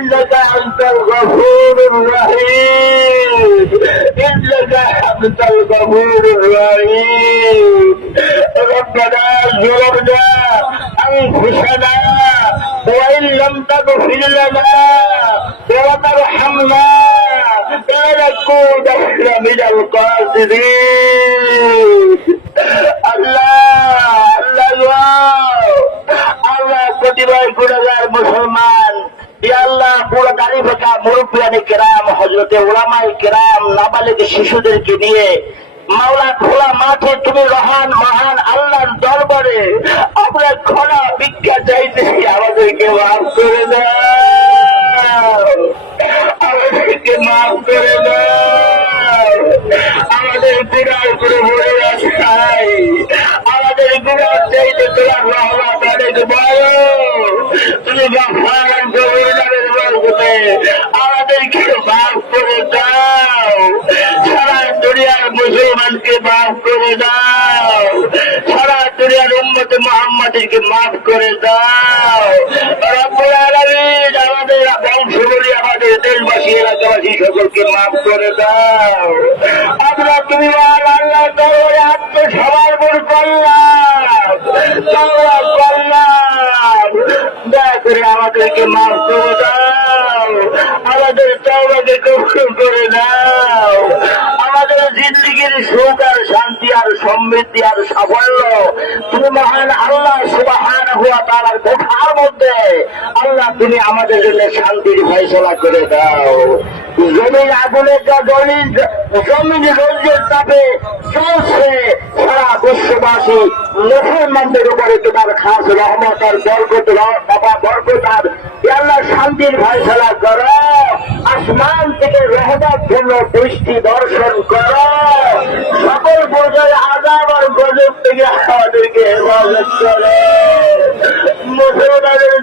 إنك أنت الغفور الرحيم إنك أنت الغفور الرحيم ربنا ظلمنا أنفسنا وإن لم تغفر لنا وترحمنا لنكونن من الخاسرين মুরব্বিয়ানি কেরাম হজরতে ওলামাই কেরাম নাবালিক শিশুদেরকে নিয়ে, মাওলা খোলা মাঠে তুমি রহান মহান আল্লাহর দরবারে আমরা খোলা ভিক্ষা চাইতেছি আমাদেরকে মাফ করে দাও। মাফ করে আমাদের গুণার করে ভরে আমাদের চাইতে তোমার তুমি বলতে আমাদেরকে মাফ করে দাও সারা দুনিয়ার মুসলমানকে মাফ করে দাও। সারা দুনিয়ার উম্মতে মোহাম্মদকে মাফ করে দাও। রব্বুল আলামিন আমাদের বংশগুলি আমাদের দেশবাসী, এলাকাবাসী সকলকে মাফ করে দাও। আমরা তুমি আল্লাহ দরবারে করলাম। করলাম। দয়া করে আমাদেরকে মাফ করে দাও। আমাদের তওবাকে কবুল করে দাও। জিন্দগির সুখ আর শান্তি আর সমৃদ্ধি আর সাফল্য তুমি মহান আল্লাহ সুবাহান হুয়া তার কোঠার মধ্যে। আল্লাহ, তুমি আমাদের জন্য শান্তির ফয়সলা করে দাও। জমির আগুনে যা জমিন জমিন রোজের তাপে চলছে সারা বিশ্ববাসী মুসলমানদের উপরে তোমার খাস রহমত আর বরকত বাবা বরকত আর আল্লাহ শান্তির ফয়সলা করো। আসমান থেকে রহমত জন্য বৃষ্টি দর্শন করো। আমাদেরকে মুসলমানের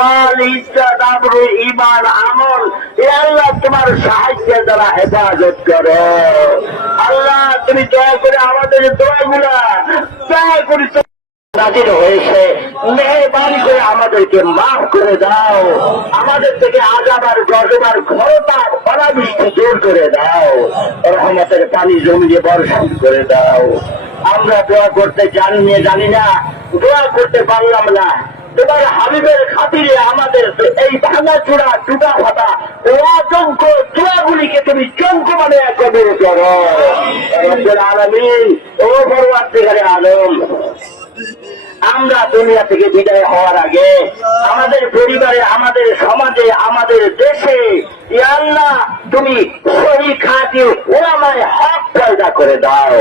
মাল ইচ্ছা, তারপরে ইমান আমল, এ আল্লাহ তোমার হেফাজত আল্লাহ, তুমি দয়া করে আমাদের দয়া হয়েছে। মেহরবানি করে আমাদেরকে মাফ করে দাও। আমাদের থেকে আজাবার গজবার ঘরতা অনাবৃষ্টি দূর করে দাও। রহমতের পানি জমিয়ে বর্ষণ করে দাও। আমরা দোয়া করতে জানি না জানি না, দোয়া করতে পারলাম না। তোমার হাবিবের খাতিরে আমাদের এই ভাঙা চূড়া টুকা ফাটা অসংখ্য চূড়াগুলিকে তুমি চঙ্ক মানে কবর করো। আলামিন, ও পরবর্তীকালে আলম, আমরা দুনিয়া থেকে বিদায় হওয়ার আগে আমাদের পরিবারে, আমাদের সমাজে, আমাদের দেশে আল্লাহ, তুমি সহি খাতি ওলামায় হক পয়দা করে দাও।